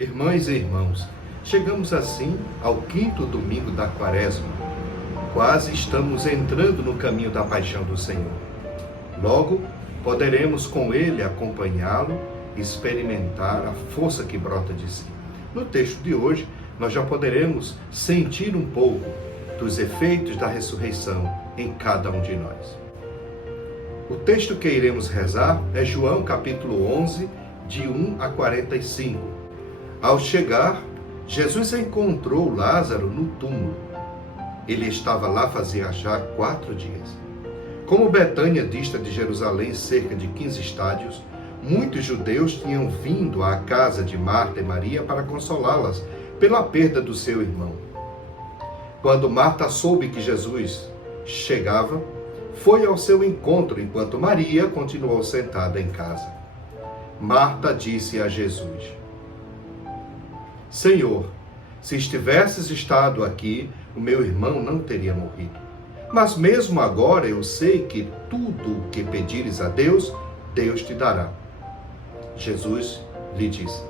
Irmãs e irmãos, chegamos assim ao quinto domingo da Quaresma. Quase estamos entrando no caminho da paixão do Senhor. Logo, poderemos com Ele acompanhá-lo e experimentar a força que brota de si. No texto de hoje, nós já poderemos sentir um pouco dos efeitos da ressurreição em cada um de nós. O texto que iremos rezar é João capítulo 11, de 1 a 45. Ao chegar, Jesus encontrou Lázaro no túmulo. Ele estava lá fazia já 4 dias. Como Betânia dista de Jerusalém cerca de 15 estádios, muitos judeus tinham vindo à casa de Marta e Maria para consolá-las pela perda do seu irmão. Quando Marta soube que Jesus chegava, foi ao seu encontro, enquanto Maria continuou sentada em casa. Marta disse a Jesus: Senhor, se estivesses estado aqui, o meu irmão não teria morrido. Mas mesmo agora eu sei que tudo o que pedires a Deus, Deus te dará. Jesus lhe disse: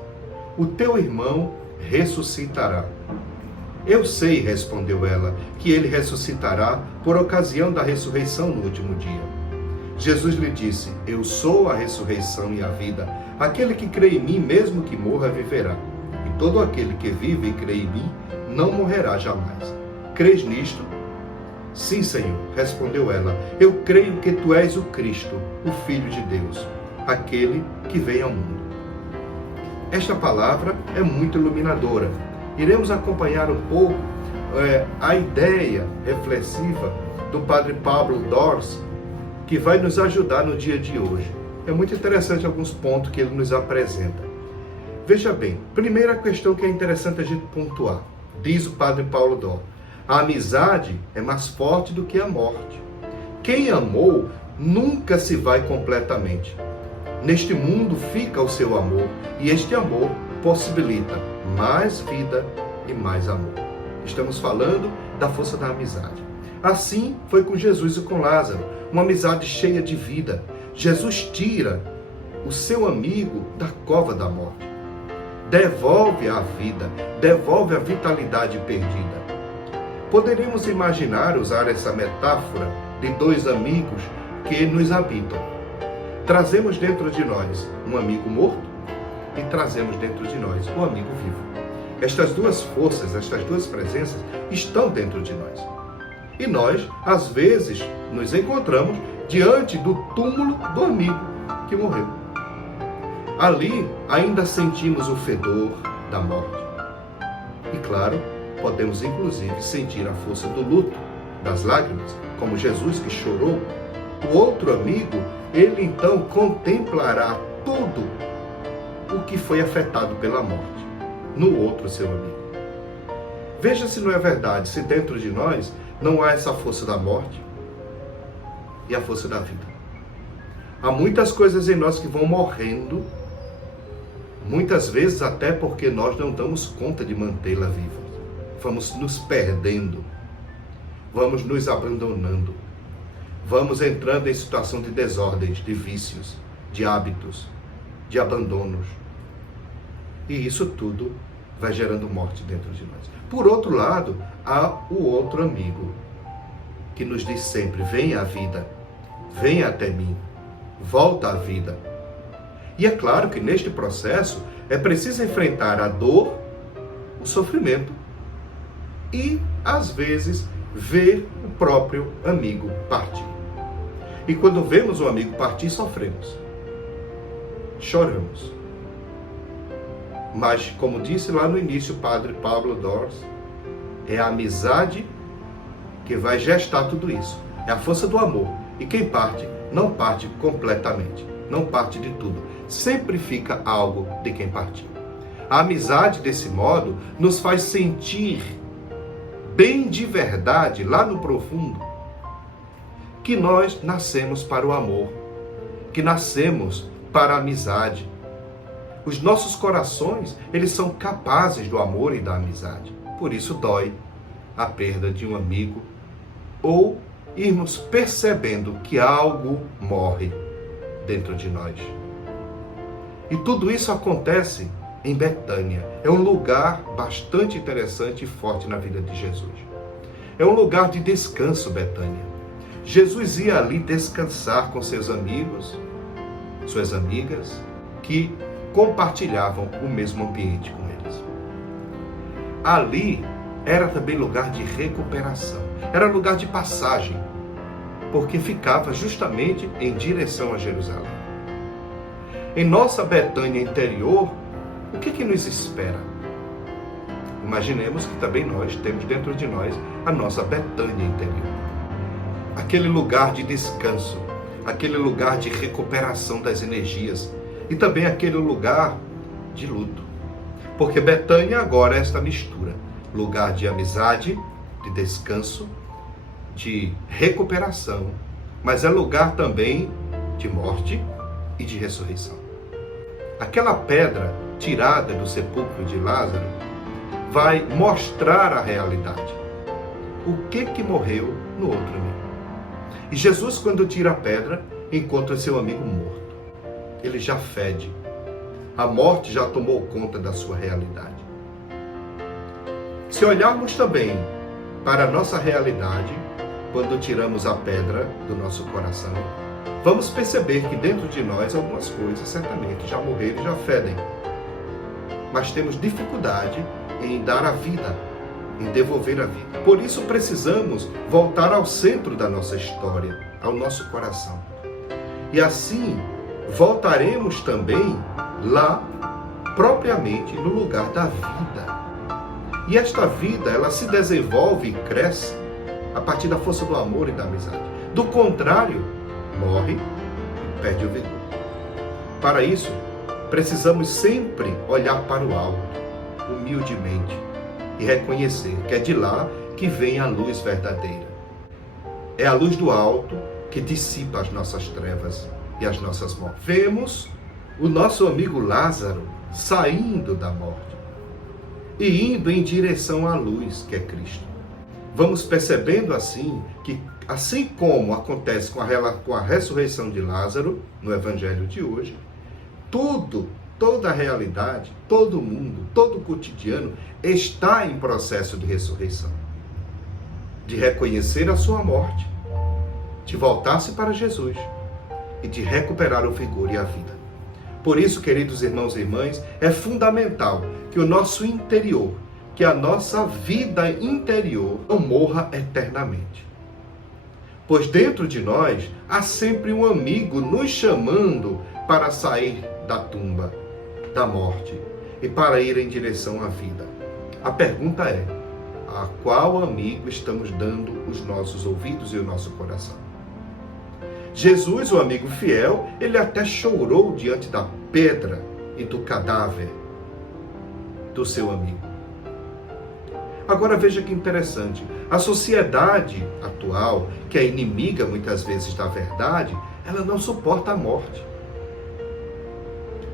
O teu irmão ressuscitará. Eu sei, respondeu ela, que ele ressuscitará por ocasião da ressurreição no último dia. Jesus lhe disse: Eu sou a ressurreição e a vida. Aquele que crê em mim, mesmo que morra, viverá. E todo aquele que vive e crê em mim, não morrerá jamais. Crês nisto? Sim, Senhor, respondeu ela. Eu creio que tu és o Cristo, o Filho de Deus, aquele que veio ao mundo. Esta palavra é muito iluminadora. Iremos acompanhar um pouco a ideia reflexiva do Padre Pablo Dors, que vai nos ajudar no dia de hoje. É muito interessante alguns pontos que ele nos apresenta. Veja bem, primeira questão que é interessante a gente pontuar. Diz o Padre Paulo Dors: a amizade é mais forte do que a morte. Quem amou nunca se vai completamente. Neste mundo fica o seu amor, e este amor possibilita mais vida e mais amor. Estamos falando da força da amizade. Assim foi com Jesus e com Lázaro, uma amizade cheia de vida. Jesus tira o seu amigo da cova da morte, devolve a vida, devolve a vitalidade perdida. Poderíamos imaginar, usar essa metáfora de 2 amigos que nos habitam. Trazemos dentro de nós um amigo morto e trazemos dentro de nós o amigo vivo. Estas duas forças, estas duas presenças estão dentro de nós. E nós, às vezes, nos encontramos diante do túmulo do amigo que morreu. Ali ainda sentimos o fedor da morte. E claro, podemos inclusive sentir a força do luto, das lágrimas, como Jesus que chorou. O outro amigo, ele então contemplará tudo o que foi afetado pela morte no outro seu amigo. Veja se não é verdade, se dentro de nós não há essa força da morte e a força da vida. Há muitas coisas em nós que vão morrendo, muitas vezes até porque nós não damos conta de mantê-la viva. Vamos nos perdendo, vamos nos abandonando, vamos entrando em situação de desordens, de vícios, de hábitos, de abandonos. E isso tudo vai gerando morte dentro de nós. Por outro lado, há o outro amigo, que nos diz sempre: venha à vida, venha até mim, volta à vida. E é claro que neste processo é preciso enfrentar a dor, o sofrimento e, às vezes, ver o próprio amigo partir. E quando vemos o amigo partir, sofremos, choramos. Mas, como disse lá no início o Padre Pablo Dors, é a amizade que vai gestar tudo isso. É a força do amor. E quem parte, não parte completamente. Não parte de tudo. Sempre fica algo de quem partiu. A amizade, desse modo, nos faz sentir bem de verdade, lá no profundo, que nós nascemos para o amor, que nascemos para a amizade. Os nossos corações, eles são capazes do amor e da amizade. Por isso dói a perda de um amigo ou irmos percebendo que algo morre dentro de nós. E tudo isso acontece em Betânia. É um lugar bastante interessante e forte na vida de Jesus. É um lugar de descanso, Betânia. Jesus ia ali descansar com seus amigos, suas amigas, que compartilhavam o mesmo ambiente com eles. Ali era também lugar de recuperação, era lugar de passagem, porque ficava justamente em direção a Jerusalém. Em nossa Betânia interior, o que nos espera? Imaginemos que também nós temos dentro de nós a nossa Betânia interior. Aquele lugar de descanso, aquele lugar de recuperação das energias e também aquele lugar de luto. Porque Betânia agora é esta mistura, lugar de amizade, de descanso, de recuperação, mas é lugar também de morte e de ressurreição. Aquela pedra tirada do sepulcro de Lázaro vai mostrar a realidade. O que morreu no outro amigo? E Jesus, quando tira a pedra, encontra seu amigo morto. Ele já fede. A morte já tomou conta da sua realidade. Se olharmos também para a nossa realidade, quando tiramos a pedra do nosso coração, vamos perceber que dentro de nós algumas coisas certamente já morreram e já fedem. Mas temos dificuldade em dar a vida, em devolver a vida. Por isso precisamos voltar ao centro da nossa história, ao nosso coração. E assim voltaremos também lá, propriamente no lugar da vida. E esta vida, ela se desenvolve e cresce a partir da força do amor e da amizade. Do contrário, morre e perde o vigor. Para isso, precisamos sempre olhar para o alto, humildemente, e reconhecer que é de lá que vem a luz verdadeira. É a luz do alto que dissipa as nossas trevas e as nossas mortes. Vemos o nosso amigo Lázaro saindo da morte e indo em direção à luz, que é Cristo. Vamos percebendo assim que, assim como acontece com a ressurreição de Lázaro, no Evangelho de hoje, toda a realidade, todo o mundo, todo o cotidiano está em processo de ressurreição. De reconhecer a sua morte, de voltar-se para Jesus e de recuperar o vigor e a vida. Por isso, queridos irmãos e irmãs, é fundamental que o nosso interior, que a nossa vida interior não morra eternamente. Pois dentro de nós há sempre um amigo nos chamando para sair da tumba, da morte e para ir em direção à vida. A pergunta é: a qual amigo estamos dando os nossos ouvidos e o nosso coração? Jesus, o amigo fiel, ele até chorou diante da pedra e do cadáver do seu amigo. Agora veja que interessante, a sociedade atual, que é inimiga muitas vezes da verdade, ela não suporta a morte.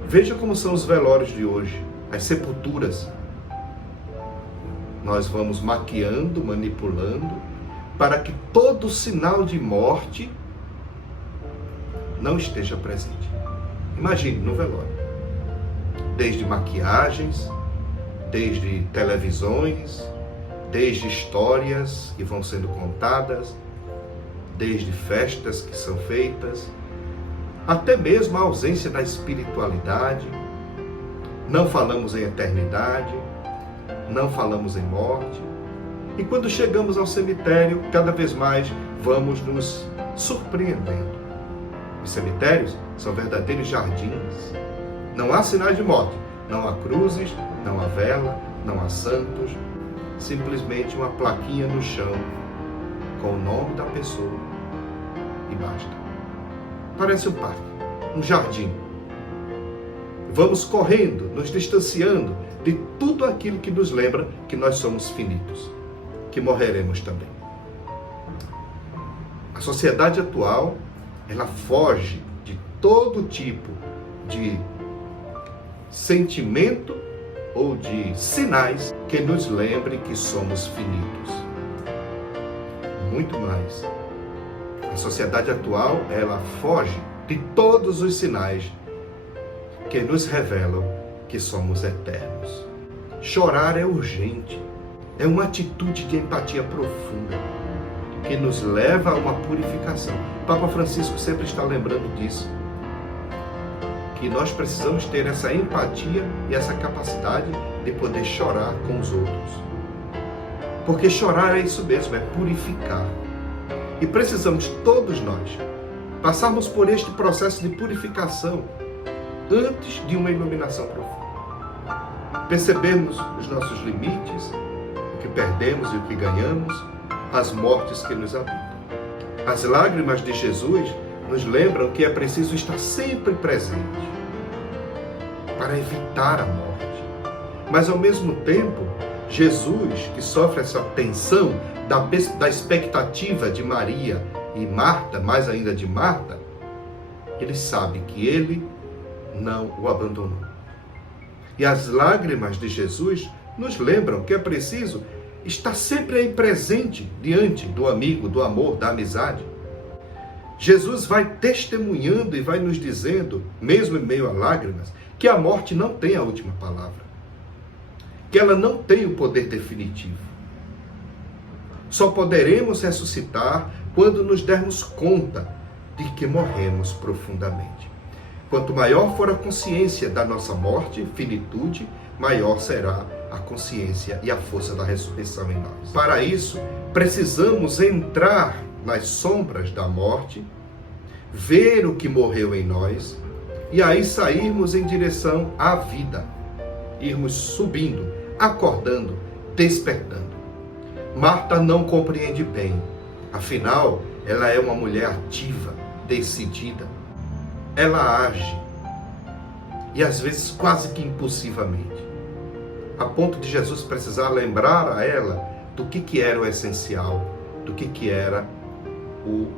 Veja como são os velórios de hoje, as sepulturas. Nós vamos maquiando, manipulando, para que todo sinal de morte não esteja presente. Imagine no velório. Desde maquiagens, desde televisões, desde histórias que vão sendo contadas, desde festas que são feitas, até mesmo a ausência da espiritualidade. Não falamos em eternidade, não falamos em morte. E quando chegamos ao cemitério, cada vez mais vamos nos surpreendendo. Os cemitérios são verdadeiros jardins. Não há sinais de morte, não há cruzes, não há vela, não há santos, simplesmente uma plaquinha no chão com o nome da pessoa e basta. Parece um parque, um jardim. Vamos correndo, nos distanciando de tudo aquilo que nos lembra que nós somos finitos, que morreremos também. A sociedade atual, ela foge de todo tipo de sentimento ou de sinais que nos lembrem que somos finitos. Muito mais. A sociedade atual, ela foge de todos os sinais que nos revelam que somos eternos. Chorar é urgente, é uma atitude de empatia profunda, que nos leva a uma purificação. O Papa Francisco sempre está lembrando disso, que nós precisamos ter essa empatia e essa capacidade de poder chorar com os outros. Porque chorar é isso mesmo, é purificar. E precisamos, todos nós, passarmos por este processo de purificação antes de uma iluminação profunda. Percebermos os nossos limites, o que perdemos e o que ganhamos, as mortes que nos habitam. As lágrimas de Jesus nos lembram que é preciso estar sempre presente para evitar a morte. Mas, ao mesmo tempo, Jesus, que sofre essa tensão da expectativa de Maria e Marta, mais ainda de Marta, ele sabe que ele não o abandonou. E as lágrimas de Jesus nos lembram que é preciso estar sempre aí presente diante do amigo, do amor, da amizade. Jesus vai testemunhando e vai nos dizendo, mesmo em meio a lágrimas, que a morte não tem a última palavra, que ela não tem o poder definitivo. Só poderemos ressuscitar quando nos dermos conta de que morremos profundamente. Quanto maior for a consciência da nossa morte, finitude, maior será a consciência e a força da ressurreição em nós. Para isso, precisamos entrar nas sombras da morte, ver o que morreu em nós, e aí sairmos em direção à vida, irmos subindo, acordando, despertando. Marta não compreende bem, afinal, ela é uma mulher ativa, decidida. Ela age, e às vezes quase que impulsivamente, a ponto de Jesus precisar lembrar a ela do que era o essencial, do que era o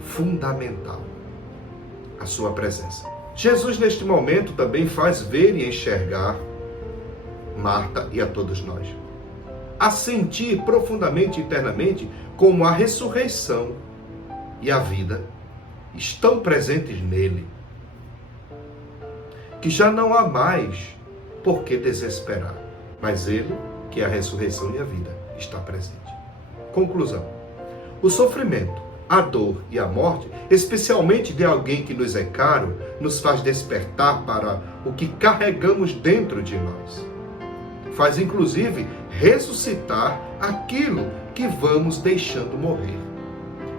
fundamental, a sua presença. Jesus, neste momento, também faz ver e enxergar Marta e a todos nós, a sentir profundamente, internamente, como a ressurreição e a vida estão presentes nele, que já não há mais por que desesperar, mas ele, que é a ressurreição e a vida, está presente. Conclusão: o sofrimento, a dor e a morte, especialmente de alguém que nos é caro, nos faz despertar para o que carregamos dentro de nós. Faz, inclusive, ressuscitar aquilo que vamos deixando morrer,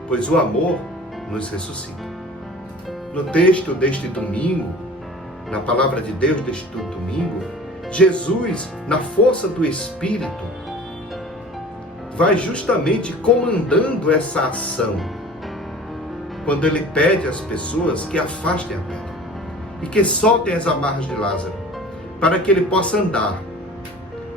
pois o amor nos ressuscita. No texto deste domingo, na palavra de Deus deste domingo, Jesus, na força do Espírito, vai justamente comandando essa ação, quando ele pede às pessoas que afastem a pedra e que soltem as amarras de Lázaro, para que ele possa andar.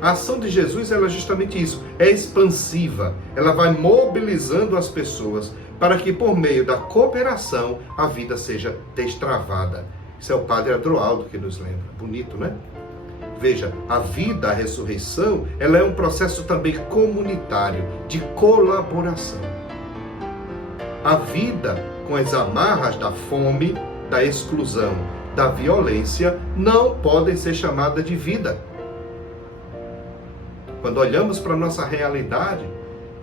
A ação de Jesus ela é justamente isso, é expansiva, ela vai mobilizando as pessoas para que por meio da cooperação a vida seja destravada. Isso é o Padre Adroaldo que nos lembra, bonito, né? Veja, a vida, a ressurreição, ela é um processo também comunitário, de colaboração. A vida, com as amarras da fome, da exclusão, da violência, não podem ser chamadas de vida. Quando olhamos para a nossa realidade,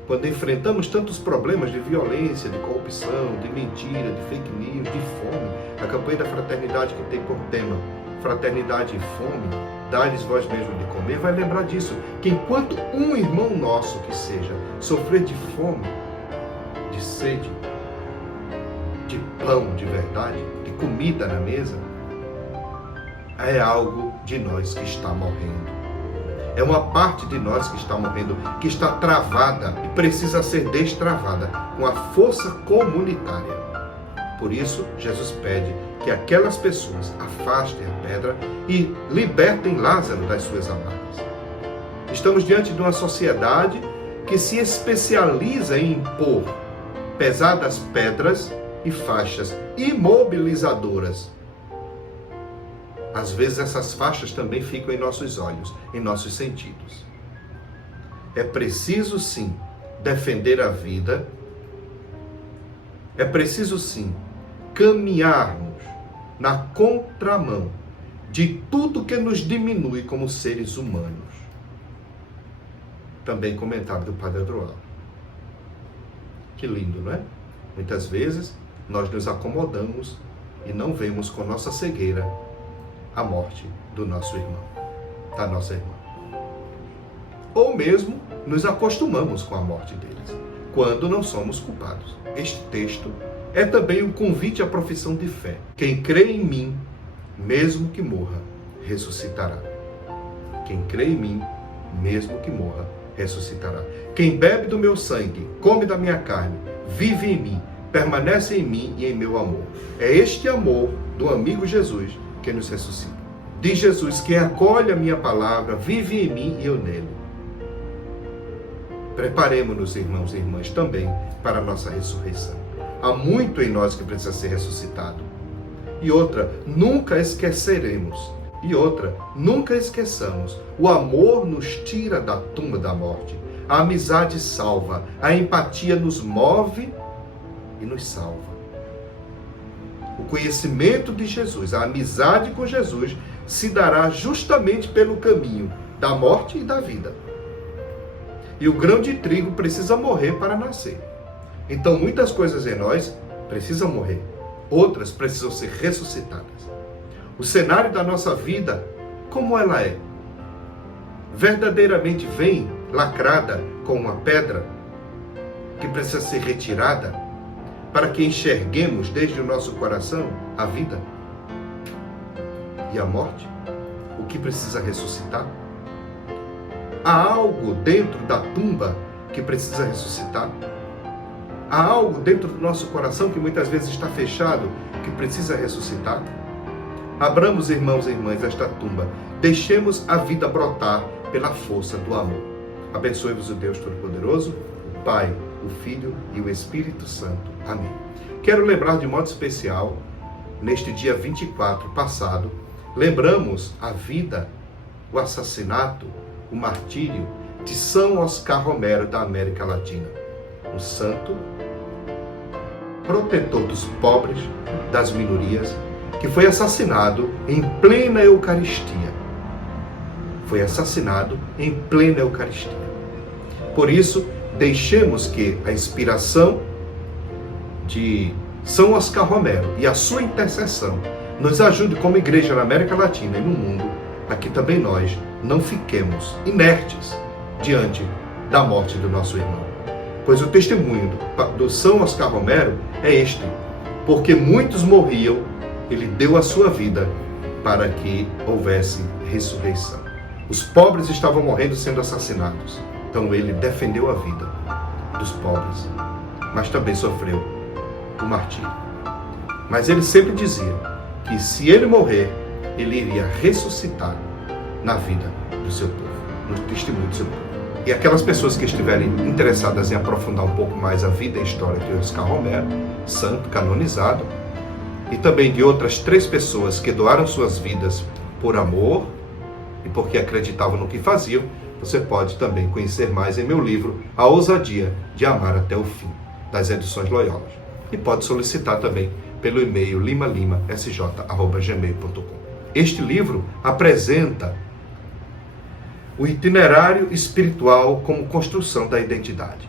quando enfrentamos tantos problemas de violência, de corrupção, de mentira, de fake news, de fome, a campanha da fraternidade que tem por tema Fraternidade e Fome, dá-lhes vós mesmo de comer, vai lembrar disso, que enquanto um irmão nosso que seja sofrer de fome, de sede, de pão de verdade, de comida na mesa, é algo de nós que está morrendo. É uma parte de nós que está morrendo, que está travada e precisa ser destravada com a força comunitária. Por isso, Jesus pede que aquelas pessoas afastem a pedra e libertem Lázaro das suas amarras. Estamos diante de uma sociedade que se especializa em impor pesadas pedras e faixas imobilizadoras. Às vezes essas faixas também ficam em nossos olhos, em nossos sentidos. É preciso sim defender a vida, é preciso sim caminharmos na contramão de tudo que nos diminui como seres humanos. Também comentário do Padre Adroaldo. Que lindo, não é? Muitas vezes nós nos acomodamos e não vemos com nossa cegueira a morte do nosso irmão, da nossa irmã. Ou mesmo nos acostumamos com a morte deles, quando não somos culpados. Este texto é também um convite à profissão de fé. Quem crê em mim, mesmo que morra, ressuscitará. Quem crê em mim, mesmo que morra, ressuscitará. Quem bebe do meu sangue, come da minha carne, vive em mim, permanece em mim e em meu amor. É este amor do amigo Jesus que nos ressuscita. Diz Jesus: quem acolhe a minha palavra, vive em mim e eu nele. Preparemo-nos, irmãos e irmãs, também para a nossa ressurreição. Há muito em nós que precisa ser ressuscitado. E outra, nunca esqueceremos. E outra, nunca esqueçamos. O amor nos tira da tumba da morte. A amizade salva. A empatia nos move e nos salva. O conhecimento de Jesus, a amizade com Jesus, se dará justamente pelo caminho da morte e da vida. E o grão de trigo precisa morrer para nascer. Então, muitas coisas em nós precisam morrer. Outras precisam ser ressuscitadas. O cenário da nossa vida, como ela é? Verdadeiramente vem lacrada com uma pedra que precisa ser retirada para que enxerguemos desde o nosso coração a vida e a morte? O que precisa ressuscitar? Há algo dentro da tumba que precisa ressuscitar? Há algo dentro do nosso coração que muitas vezes está fechado, que precisa ressuscitar? Abramos, irmãos e irmãs, esta tumba. Deixemos a vida brotar pela força do amor. Abençoe-vos o Deus Todo-Poderoso, o Pai, o Filho e o Espírito Santo. Amém. Quero lembrar de modo especial, neste dia 24 passado, lembramos a vida, o assassinato, o martírio de São Oscar Romero da América Latina. Um santo, protetor dos pobres, das minorias, que foi assassinado em plena Eucaristia. Foi assassinado em plena Eucaristia. Por isso, deixemos que a inspiração de São Oscar Romero e a sua intercessão nos ajude como igreja na América Latina e no mundo, a que também nós não fiquemos inertes diante da morte do nosso irmão. Pois o testemunho do São Oscar Romero é este: porque muitos morriam, ele deu a sua vida para que houvesse ressurreição. Os pobres estavam morrendo, sendo assassinados. Então ele defendeu a vida dos pobres, mas também sofreu o martírio. Mas ele sempre dizia que se ele morrer, ele iria ressuscitar na vida do seu povo, no testemunho do seu povo. E aquelas pessoas que estiverem interessadas em aprofundar um pouco mais a vida e a história de Oscar Romero, santo, canonizado, e também de outras 3 pessoas que doaram suas vidas por amor e porque acreditavam no que faziam, você pode também conhecer mais em meu livro A Ousadia de Amar até o Fim, das edições Loyola. E pode solicitar também pelo e-mail limalima.sj@gmail.com. Este livro apresenta o itinerário espiritual como construção da identidade.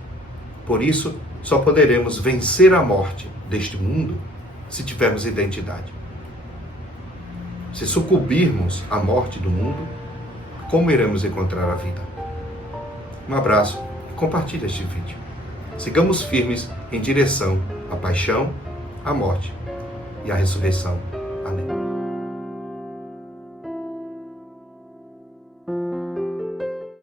Por isso, só poderemos vencer a morte deste mundo se tivermos identidade. Se sucumbirmos à morte do mundo, como iremos encontrar a vida? Um abraço e compartilhe este vídeo. Sigamos firmes em direção à paixão, à morte e à ressurreição